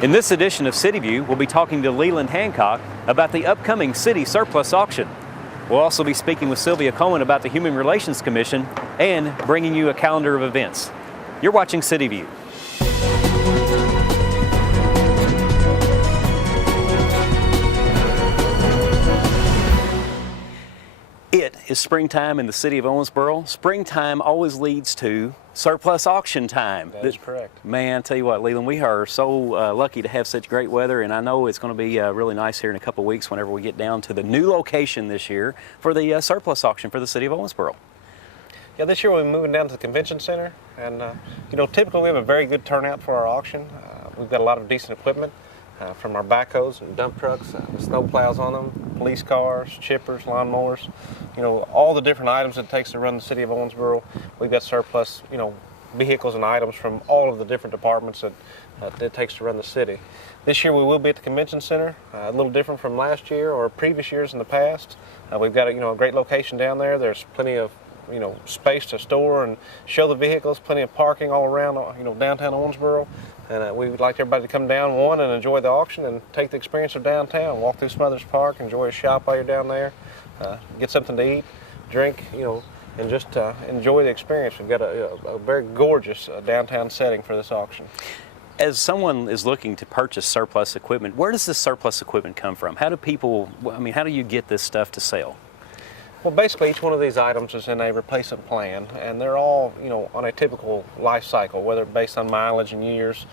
In this edition of City View, we'll be talking to Leland Hancock about the upcoming city surplus auction. We'll also be speaking with Sylvia Cohen about the Human Relations Commission and bringing you a calendar of events. You're watching City View. It is springtime in the city of Owensboro. Springtime always leads to surplus auction time. That is correct. Man, I tell you what, Leland, we are so lucky to have such great weather, and I know it's going to be really nice here in a couple of weeks whenever we get down to the new location this year for the surplus auction for the city of Owensboro. Yeah, this year we'll be moving down to the convention center, and typically we have a very good turnout for our auction. We've got a lot of decent equipment. From our backhoes and dump trucks, with snow plows on them, police cars, chippers, lawnmowers, all the different items it takes to run the city of Owensboro. We've got surplus, vehicles and items from all of the different departments that it takes to run the city. This year we will be at the convention center, a little different from last year or previous years in the past. We've got a great location down there. There's plenty of space to store and show the vehicles, plenty of parking all around, downtown Owensboro. And we would like everybody to come down, and enjoy the auction and take the experience of downtown. Walk through Smothers Park, enjoy a shop while you're down there, get something to eat, drink, and just enjoy the experience. We've got a very gorgeous downtown setting for this auction. As someone is looking to purchase surplus equipment, where does this surplus equipment come from? How do people, how do you get this stuff to sell? Well, basically each one of these items is in a replacement plan, and they're all, on a typical life cycle, whether based on mileage and years,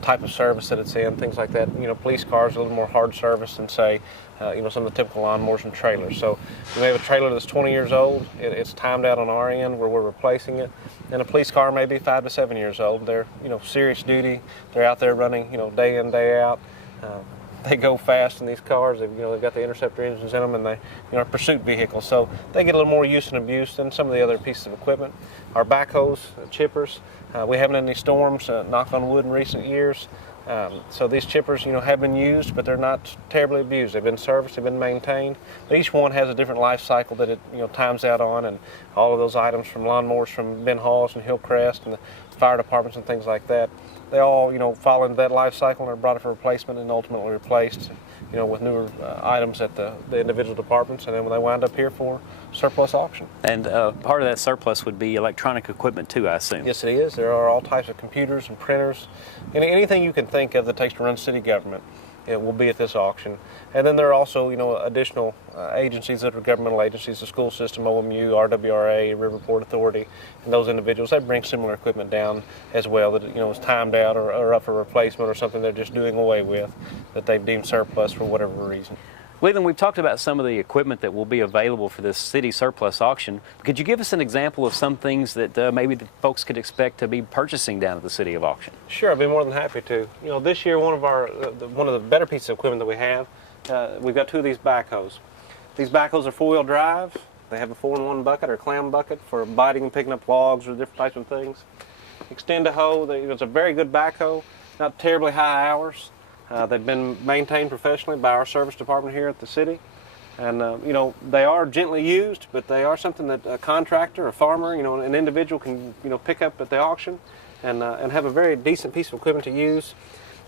type of service that it's in, things like that. Police cars are a little more hard service than, say, some of the typical lawnmowers and trailers. So we have a trailer that's 20 years old. It's timed out on our end where we're replacing it. And a police car may be 5 to 7 years old. They're, serious duty. They're out there running, day in, day out. They go fast in these cars. They've got the interceptor engines in them, and they are pursuit vehicles. So they get a little more use and abuse than some of the other pieces of equipment. Our backhoes, chippers, we haven't had any storms, knock on wood, in recent years. So these chippers, have been used, but they're not terribly abused. They've been serviced, they've been maintained. But each one has a different life cycle that it, times out on, and all of those items from lawnmowers from Ben Halls and Hillcrest and the fire departments and things like that, they all, fall into that life cycle and are brought up for replacement and ultimately replaced, with newer items at the individual departments, and then when they wind up here for surplus auction. And part of that surplus would be electronic equipment too, I assume. Yes, it is. There are all types of computers and printers, anything you can think of that takes to run city government. It will be at this auction. And then there are also, additional agencies that are governmental agencies, the school system, OMU, RWRA, Riverport Authority, and those individuals, they bring similar equipment down as well that, is timed out or up for replacement or something they're just doing away with that they've deemed surplus for whatever reason. Leland, we've talked about some of the equipment that will be available for this city surplus auction. Could you give us an example of some things that maybe the folks could expect to be purchasing down at the city of auction? Sure, I'd be more than happy to. This year one of the better pieces of equipment that we have, we've got two of these backhoes. These backhoes are four-wheel drive. They have a 4-in-1 bucket or clam bucket for biting and picking up logs or different types of things. Extend a hoe. It's a very good backhoe, not terribly high hours. They've been maintained professionally by our service department here at the city. And, they are gently used, but they are something that a contractor, a farmer, an individual can, pick up at the auction and have a very decent piece of equipment to use.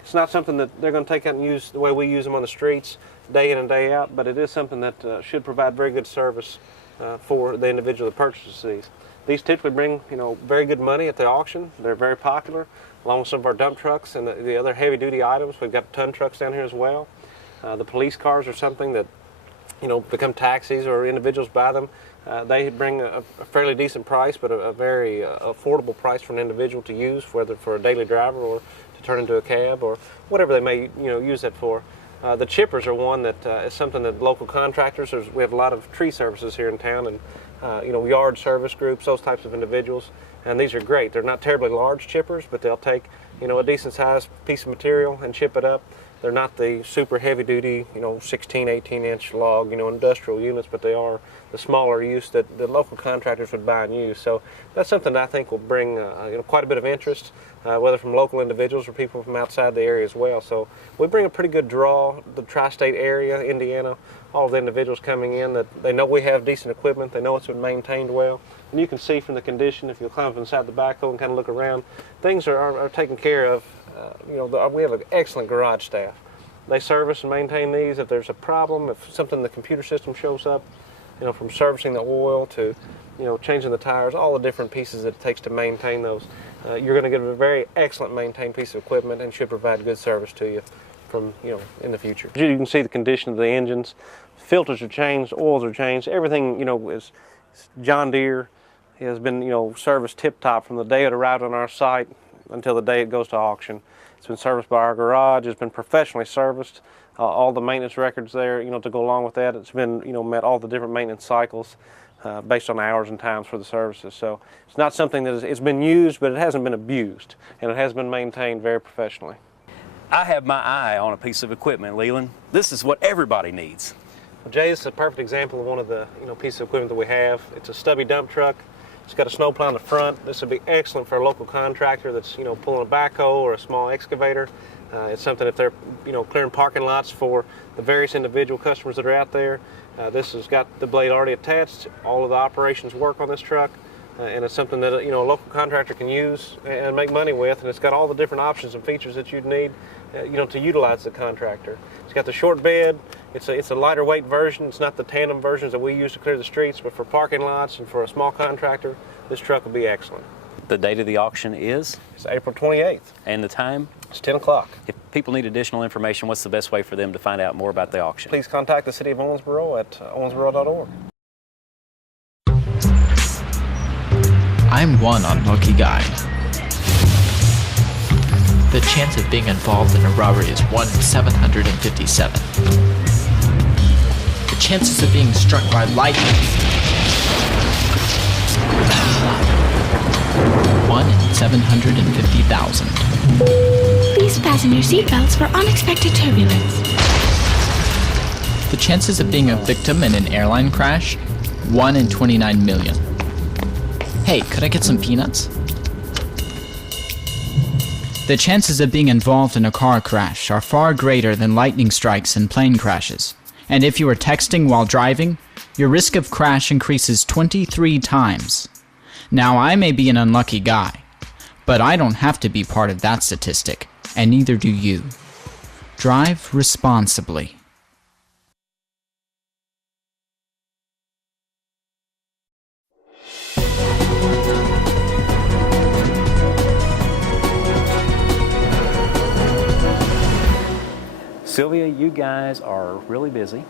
It's not something that they're going to take out and use the way we use them on the streets day in and day out, but it is something that should provide very good service for the individual that purchases these. These typically bring, very good money at the auction. They're very popular, along with some of our dump trucks and the other heavy-duty items. We've got ton trucks down here as well. The police cars are something that, become taxis or individuals buy them. They bring a fairly decent price, but a very affordable price for an individual to use, whether for a daily driver or to turn into a cab or whatever they may, use that for. The chippers are one that is something that local contractors, we have a lot of tree services here in town, and yard service groups, those types of individuals, and these are great. They're not terribly large chippers, but they'll take a decent sized piece of material and chip it up. They're not the super heavy duty 16, 18-inch log industrial units, but they are the smaller use that the local contractors would buy and use. So that's something that I think will bring quite a bit of interest, whether from local individuals or people from outside the area as well. So we bring a pretty good draw, the tri-state area, Indiana, all the individuals coming in, that they know we have decent equipment, they know it's been maintained well. And you can see from the condition, if you'll climb up inside the backhoe and kind of look around, things are taken care of We have an excellent garage staff. They service and maintain these. If there's a problem, if something in the computer system shows up, from servicing the oil to, changing the tires, all the different pieces that it takes to maintain those, you're going to get a very excellent maintained piece of equipment and should provide good service to you from, in the future. You can see the condition of the engines. Filters are changed, oils are changed. Everything, is John Deere. It has been, serviced tip-top from the day it arrived on our site until the day it goes to auction. It's been serviced by our garage. It's been professionally serviced. All the maintenance records there, to go along with that. It's been, met all the different maintenance cycles based on hours and times for the services. So it's not something that it's been used, but it hasn't been abused, and it has been maintained very professionally. I have my eye on a piece of equipment, Leland. This is what everybody needs. Well, Jay, this is a perfect example of one of the pieces of equipment that we have. It's a stubby dump truck. It's got a snowplow in the front. This would be excellent for a local contractor that's pulling a backhoe or a small excavator. It's something if they're clearing parking lots for the various individual customers that are out there. This has got the blade already attached. All of the operations work on this truck, and it's something that a local contractor can use and make money with. And it's got all the different options and features that you'd need, to utilize the contractor. It's got the short bed. It's a lighter weight version. It's not the tandem versions that we use to clear the streets, but for parking lots and for a small contractor, this truck will be excellent. The date of the auction is? It's April 28th. And the time? It's 10 o'clock. If people need additional information, what's the best way for them to find out more about the auction? Please contact the City of Owensboro at owensboro.org. I'm one unlucky guy. The chance of being involved in a robbery is 1 in 757. The chances of being struck by lightning 1 in 750,000. Please fasten your seatbelts for unexpected turbulence. The chances of being a victim in an airline crash 1 in 29 million. Hey, could I get some peanuts? The chances of being involved in a car crash are far greater than lightning strikes and plane crashes. And if you are texting while driving, your risk of crash increases 23 times. Now, I may be an unlucky guy, but I don't have to be part of that statistic, and neither do you. Drive responsibly. Sylvia, you guys are really busy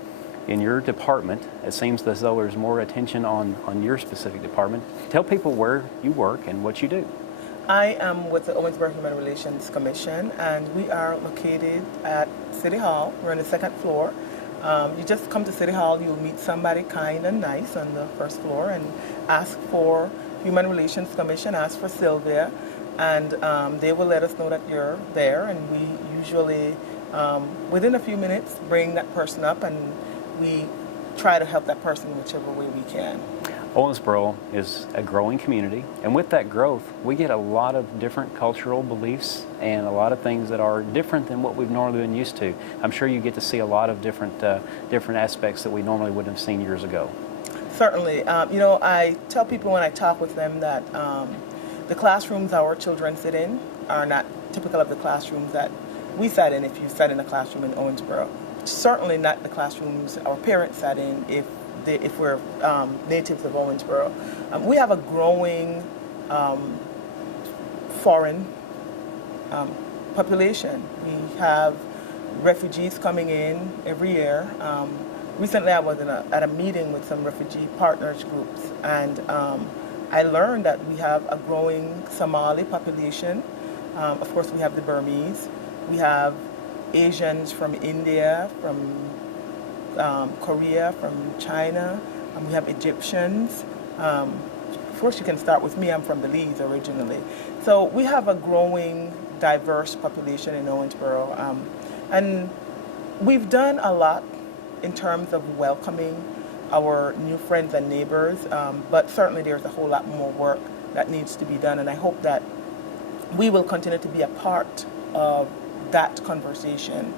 in your department. It seems as though there's more attention on your specific department. Tell people where you work and what you do. I am with the Owensboro Human Relations Commission, and we are located at City Hall. We're on the second floor. You just come to City Hall, you'll meet somebody kind and nice on the first floor and ask for Human Relations Commission, ask for Sylvia, and they will let us know that you're there, and we usually within a few minutes bring that person up, and we try to help that person whichever way we can. Owensboro is a growing community, and with that growth, we get a lot of different cultural beliefs and a lot of things that are different than what we've normally been used to. I'm sure you get to see a lot of different aspects that we normally wouldn't have seen years ago. Certainly. I tell people when I talk with them that the classrooms our children sit in are not typical of the classrooms that we sat in if you sat in a classroom in Owensboro. Certainly not the classrooms our parents sat in if we're natives of Owensboro. We have a growing foreign population. We have refugees coming in every year. Recently I was at a meeting with some refugee partners groups, and I learned that we have a growing Somali population. Of course, we have the Burmese. We have Asians from India, from Korea, from China. We have Egyptians. Of course, you can start with me. I'm from Belize originally. So we have a growing, diverse population in Owensboro. And we've done a lot in terms of welcoming our new friends and neighbors, but certainly there's a whole lot more work that needs to be done, and I hope that we will continue to be a part of that conversation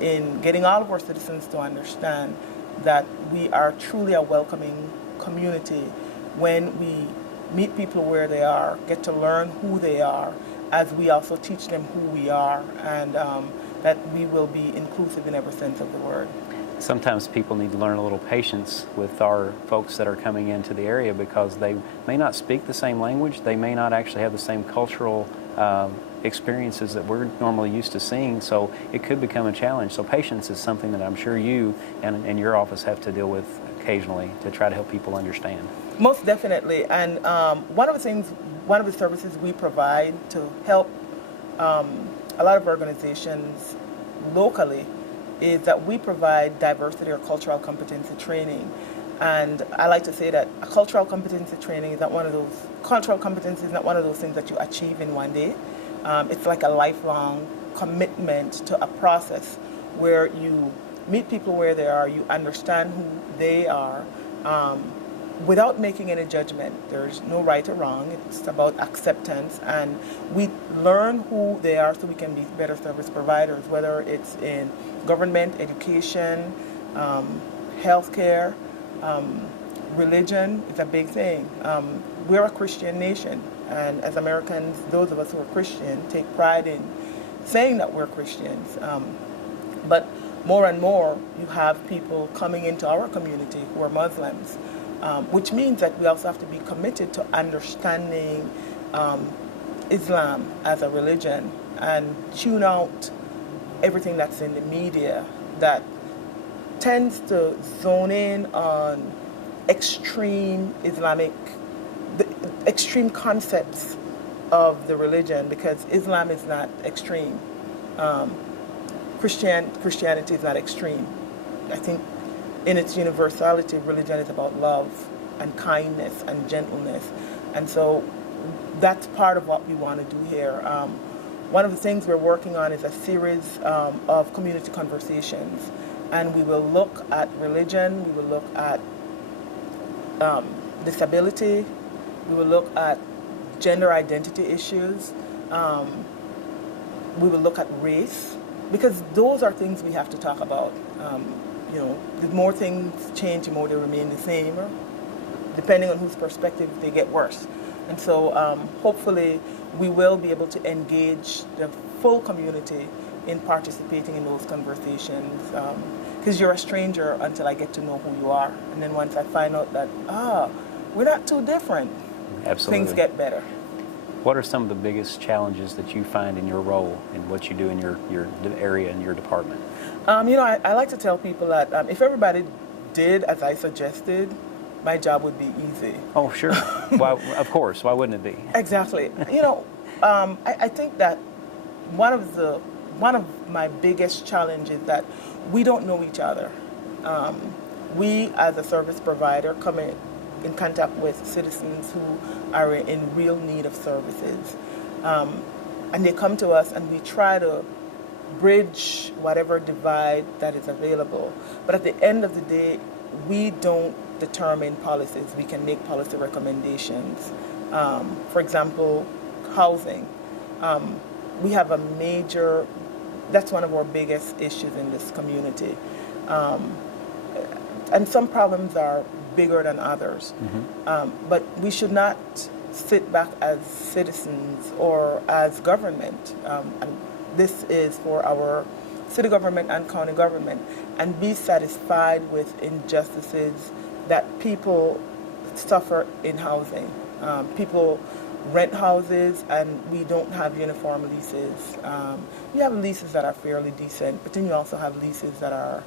in getting all of our citizens to understand that we are truly a welcoming community when we meet people where they are, get to learn who they are, as we also teach them who we are, and that we will be inclusive in every sense of the word. Sometimes people need to learn a little patience with our folks that are coming into the area because they may not speak the same language, they may not actually have the same cultural experiences that we're normally used to seeing, so it could become a challenge. So patience is something that I'm sure you and your office have to deal with occasionally to try to help people understand. Most definitely, and one of the services we provide to help a lot of organizations locally is that we provide diversity or cultural competency training. And I like to say that a cultural competency training is not one of those, cultural competency is not one of those things that you achieve in one day. It's like a lifelong commitment to a process where you meet people where they are, you understand who they are, without making any judgment. There's no right or wrong. It's about acceptance, and we learn who they are so we can be better service providers, whether it's in government, education, healthcare, religion is a big thing. We're a Christian nation, and as Americans, those of us who are Christian take pride in saying that we're Christians. But more and more, you have people coming into our community who are Muslims, which means that we also have to be committed to understanding Islam as a religion and tune out everything that's in the media that tends to zone in on extreme extreme concepts of the religion, because Islam is not extreme. Christianity is not extreme. I think in its universality, religion is about love and kindness and gentleness. And so that's part of what we want to do here. One of the things we're working on is a series of community conversations. And we will look at religion, we will look at disability, we will look at gender identity issues, we will look at race, because those are things we have to talk about. The more things change, the more they remain the same, or depending on whose perspective, they get worse. And so hopefully we will be able to engage the full community in participating in those conversations, because you're a stranger until I get to know who you are. And then once I find out that, we're not too different, Absolutely. things get better. What are some of the biggest challenges that you find in your role and what you do in your area and your department? I like to tell people that if everybody did as I suggested, my job would be easy. Oh, sure. Well, of course. Why wouldn't it be? Exactly. I think that one of my biggest challenges is that we don't know each other. We, as a service provider, come in contact with citizens who are in real need of services. And they come to us and we try to bridge whatever divide that is available. But at the end of the day, we don't determine policies. We can make policy recommendations. For example, housing. We have that's one of our biggest issues in this community. And some problems are bigger than others. Mm-hmm. But we should not sit back as citizens or as government. And this is for our city government and county government, and be satisfied with injustices that people suffer in housing. People rent houses and we don't have uniform leases. You have leases that are fairly decent, but then you also have leases that are,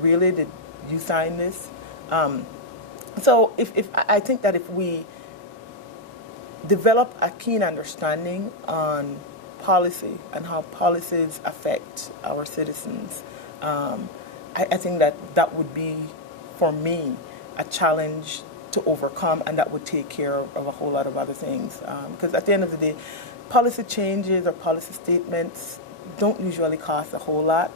really, did you sign this? So I think that if we develop a keen understanding on policy and how policies affect our citizens, I think that would be, for me, a challenge to overcome, and that would take care of a whole lot of other things. Because at the end of the day, policy changes or policy statements don't usually cost a whole lot,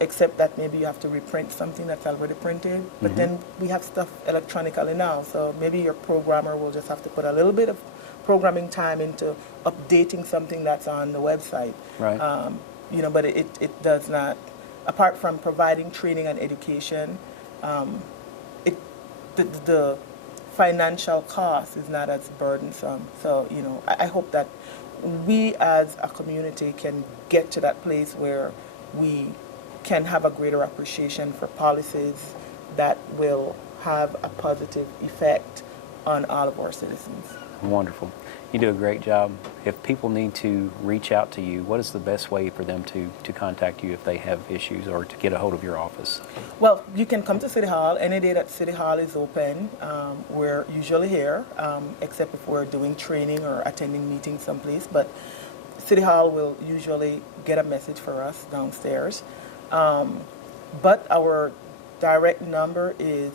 except that maybe you have to reprint something that's already printed. But mm-hmm. then we have stuff electronically now, so maybe your programmer will just have to put a little bit of programming time into updating something that's on the website. Right. But it does not, apart from providing training and education, the financial cost is not as burdensome. So, I hope that we as a community can get to that place where we can have a greater appreciation for policies that will have a positive effect on all of our citizens. Wonderful. You do a great job. If people need to reach out to you, what is the best way for them to contact you if they have issues or to get a hold of your office? Well, you can come to City Hall any day that City Hall is open. We're usually here, except if we're doing training or attending meetings someplace. But City Hall will usually get a message for us downstairs. But our direct number is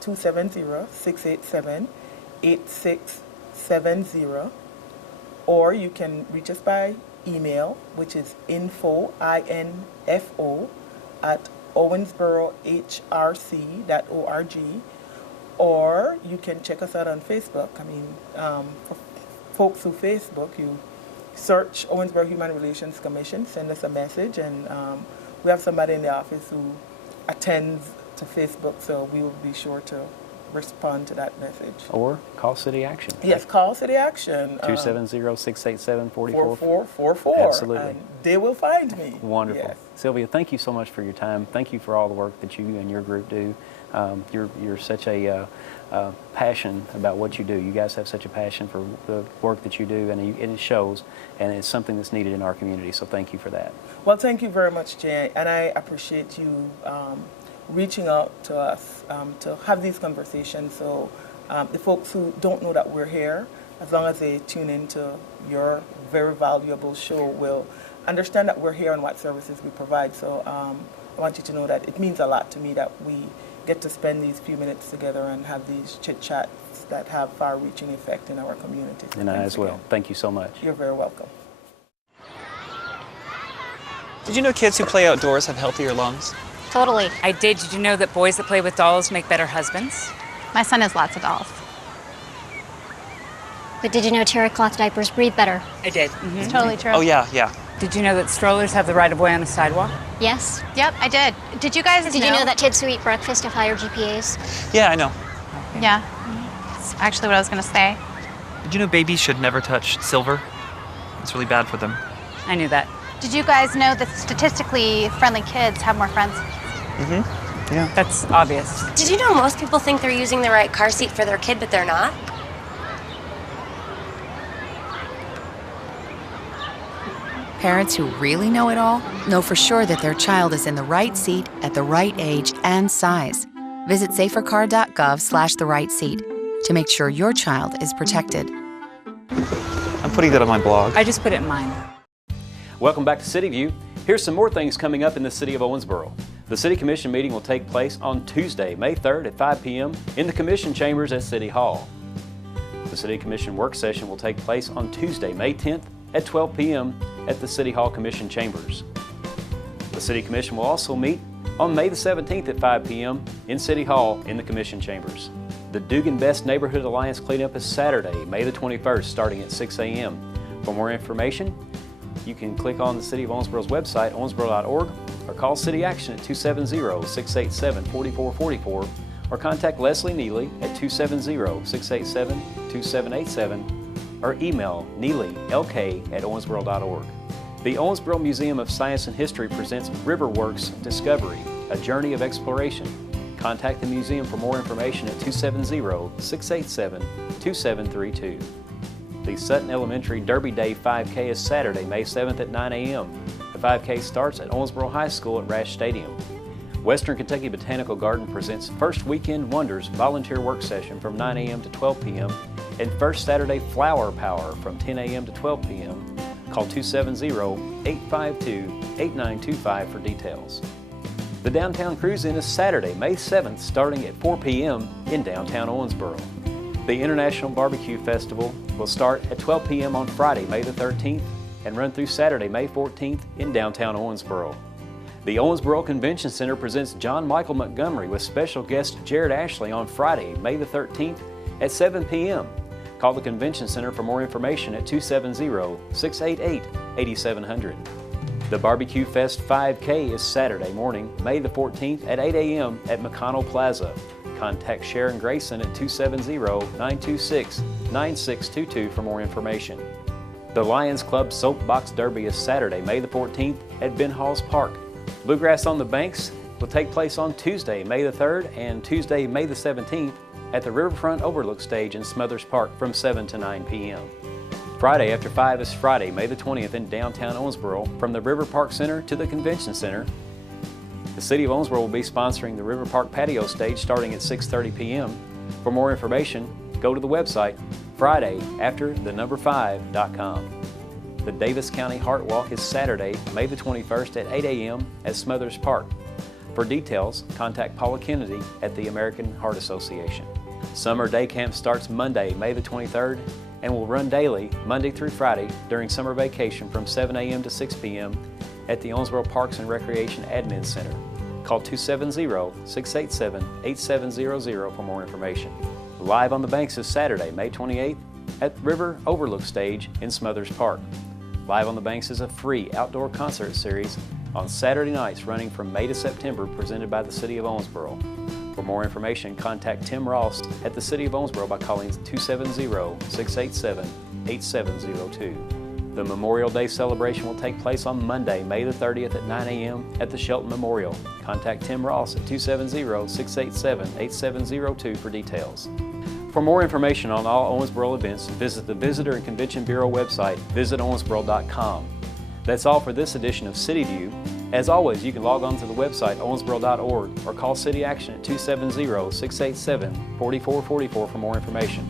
270-687-8670, or you can reach us by email, which is info, I-N-F-O, at owensborohrc.org, or you can check us out on Facebook. I mean, for folks through Facebook, you search Owensboro Human Relations Commission, send us a message, and we have somebody in the office who attends to Facebook, so we will be sure to respond to that message. Or call City Action. Yes, call City Action. 270-687-4444. Absolutely. And they will find me. Wonderful. Yes. Sylvia, thank you so much for your time. Thank you for all the work that you and your group do. You're such a passion about what you do. You guys have such a passion for the work that you do, and it shows, and it's something that's needed in our community, so thank you for that. Well, thank you very much, Jay, and I appreciate you reaching out to us to have these conversations, so the folks who don't know that we're here, as long as they tune into your very valuable show, will understand that we're here and what services we provide. So I want you to know that it means a lot to me that we get to spend these few minutes together and have these chit-chats that have far-reaching effect in our community. And I as well. Thank you so much. You're very welcome. Did you know kids who play outdoors have healthier lungs? Totally. I did. Did you know that boys that play with dolls make better husbands? My son has lots of dolls. But did you know terry cloth diapers breathe better? I did. It's totally true. Oh, yeah. Did you know that strollers have the right of way on a sidewalk? Yes. Yep, I did. Did you guys Did you know that kids who eat breakfast have higher GPAs? Yeah, I know. Yeah. That's actually what I was going to say. Did you know babies should never touch silver? It's really bad for them. I knew that. Did you guys know that statistically friendly kids have more friends? Mm-hmm. Yeah. That's obvious. Did you know most people think they're using the right car seat for their kid, but they're not? Parents who really know it all know for sure that their child is in the right seat at the right age and size. Visit safercar.gov/the right seat to make sure your child is protected. I'm putting that on my blog. I just put it in mine. Welcome back to City View. Here's some more things coming up in the city of Owensboro. The City Commission meeting will take place on Tuesday, May 3rd at 5 p.m. in the Commission Chambers at City Hall. The City Commission work session will take place on Tuesday, May 10th at 12 p.m. at the City Hall Commission Chambers. The City Commission will also meet on May the 17th at 5 p.m. in City Hall in the Commission Chambers. The Dugan Best Neighborhood Alliance cleanup is Saturday, May the 21st, starting at 6 a.m. For more information, you can click on the City of Owensboro's website, owensboro.org, or call City Action at 270-687-4444, or contact Leslie Neely at 270-687-2787, or email neelylk@owensboro.org. The Owensboro Museum of Science and History presents Riverworks Discovery, a journey of exploration. Contact the museum for more information at 270-687-2732. The Sutton Elementary Derby Day 5K is Saturday, May 7th at 9 a.m. The 5K starts at Owensboro High School at Rash Stadium. Western Kentucky Botanical Garden presents First Weekend Wonders volunteer work session from 9 a.m. to 12 p.m. and First Saturday Flower Power from 10 a.m. to 12 p.m. Call 270-852-8925 for details. The Downtown Cruise-In is Saturday, May 7th, starting at 4 p.m. in downtown Owensboro. The International Barbecue Festival will start at 12 p.m. on Friday, May the 13th, and run through Saturday, May 14th in downtown Owensboro. The Owensboro Convention Center presents John Michael Montgomery with special guest Jared Ashley on Friday, May the 13th at 7 p.m. Call the Convention Center for more information at 270-688-8700. The Barbecue Fest 5K is Saturday morning, May the 14th at 8 a.m. at McConnell Plaza. Contact Sharon Grayson at 270-926-9622 for more information. The Lions Club Soapbox Derby is Saturday, May the 14th at Ben Halls Park. Bluegrass on the Banks will take place on Tuesday, May the 3rd and Tuesday, May the 17th at the Riverfront Overlook Stage in Smothers Park from 7 to 9 p.m. Friday after 5 is Friday, May the 20th in downtown Owensboro from the River Park Center to the Convention Center. The City of Owensboro will be sponsoring the River Park Patio Stage starting at 6:30 p.m. For more information, go to the website FridayAfterThe5.com. The Davis County Heart Walk is Saturday, May the 21st at 8 a.m. at Smothers Park. For details, contact Paula Kennedy at the American Heart Association. Summer Day Camp starts Monday, May the 23rd and will run daily, Monday through Friday, during summer vacation from 7 a.m. to 6 p.m. at the Owensboro Parks and Recreation Admin Center. Call 270-687-8700 for more information. Live on the Banks is Saturday, May 28th at River Overlook Stage in Smothers Park. Live on the Banks is a free outdoor concert series on Saturday nights running from May to September presented by the City of Owensboro. For more information, contact Tim Ross at the City of Owensboro by calling 270-687-8702. The Memorial Day celebration will take place on Monday, May the 30th at 9 a.m. at the Shelton Memorial. Contact Tim Ross at 270-687-8702 for details. For more information on all Owensboro events, visit the Visitor and Convention Bureau website, visitowensboro.com. That's all for this edition of City View. As always, you can log on to the website owensboro.org or call City Action at 270-687-4444 for more information.